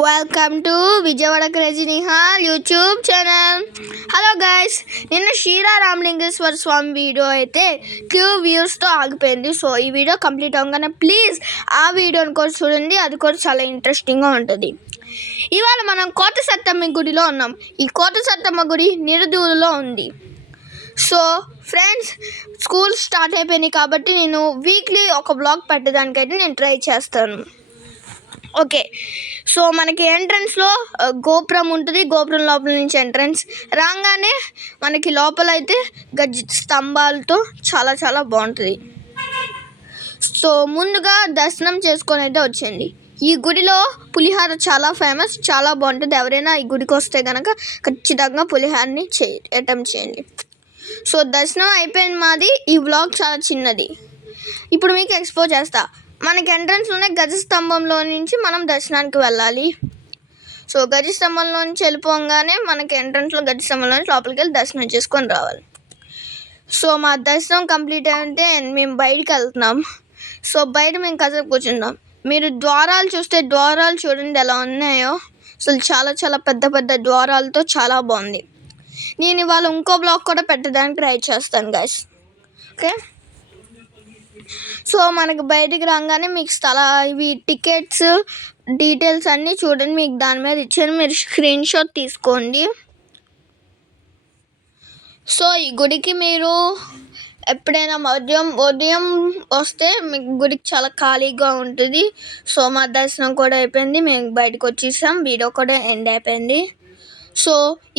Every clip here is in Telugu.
Welcome to Vijayawada crazy Nihal YouTube channel. Hello guys, నిన్న శ్రీరామలింగేశ్వర స్వామి వీడియో అయితే 2 వ్యూస్తో ఆగిపోయింది. సో ఈ వీడియో కంప్లీట్ అవ్వగానే ప్లీజ్ ఆ వీడియోని కూడా చూడండి, అది కూడా చాలా ఇంట్రెస్టింగ్గా ఉంటుంది. ఇవాళ మనం కోట సత్తమ్మ గుడిలో ఉన్నాం. ఈ కోట సత్తమ్మ గుడి నిడదూరులో ఉంది. సో ఫ్రెండ్స్, స్కూల్ స్టార్ట్ అయిపోయినాయి కాబట్టి నేను వీక్లీ ఒక బ్లాగ్ పెట్టడానికైతే నేను ట్రై చేస్తాను. ఓకే, సో మనకి ఎంట్రన్స్లో గోపురం ఉంటుంది. గోపురం లోపల నుంచి ఎంట్రన్స్ రాగానే మనకి లోపల అయితే గజ స్తంభాలతో చాలా చాలా బాగుంటుంది. సో ముందుగా దర్శనం చేసుకొని అయితే వచ్చింది. ఈ గుడిలో పులిహోర చాలా ఫేమస్, చాలా బాగుంటుంది. ఎవరైనా ఈ గుడికి వస్తే కనుక ఖచ్చితంగా పులిహోరని అటెంప్ట్ చేయండి. సో దర్శనం అయిపోయింది మాది. ఈ వ్లాగ్ చాలా చిన్నది, ఇప్పుడు మీకు ఎక్స్ప్లోర్ చేస్తా. మనకి ఎంట్రన్స్లోనే గజస్తంభంలో నుంచి మనం దర్శనానికి వెళ్ళాలి. సో గజస్తంభంలో నుంచి వెళ్ళిపోగానే మనకి ఎంట్రన్స్లో గజస్తంభంలో నుంచి లోపలికి వెళ్ళి దర్శనం చేసుకొని రావాలి. సో మా దర్శనం కంప్లీట్ అయితే మేము బయటికి వెళ్తున్నాం. సో బయట మేము కాసేపు కూర్చున్నాం. మీరు ద్వారాలు చూస్తే ద్వారాలు చూడండి ఎలా ఉన్నాయో. అసలు చాలా చాలా పెద్ద పెద్ద ద్వారాలతో చాలా బాగుంది. నేను ఇవాళ ఇంకో బ్లాగ్ కూడా పెట్టడానికి ట్రై చేస్తాను గైస్. ఓకే, సో మనకు బయటికి రాగానే మీకు ఇవి టికెట్స్ డీటెయిల్స్ అన్నీ చూడండి, మీకు దాని మీద ఇచ్చాను. మీరు స్క్రీన్ షాట్ తీసుకోండి. సో ఈ గుడికి మీరు ఎప్పుడైనా ఉదయం వస్తే మీకు గుడికి చాలా ఖాళీగా ఉంటుంది. సో మా దర్శనం కూడా అయిపోయింది, మేము బయటకు వచ్చేసాం. వీడియో కూడా ఎండ్ అయిపోయింది. సో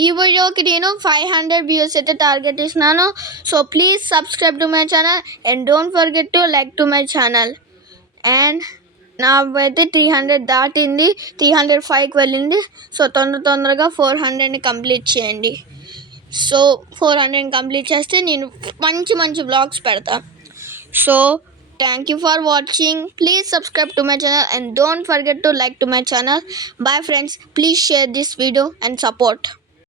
ఈ వీడియోకి నేను 500 వ్యూస్ అయితే టార్గెట్ ఇస్తున్నాను. So please subscribe to my channel and don't forget to like to my channel. And నాకైతే 300 దాటింది, 305కి వెళ్ళింది. సో తొందరగా 400ని కంప్లీట్ చేయండి. సో 400 కంప్లీట్ చేస్తే నేను మంచి మంచి వ్లాగ్స్ పెడతాను. So thank you for watching. Please subscribe to my channel and don't forget to like to my channel. Bye friends, please share this video and support.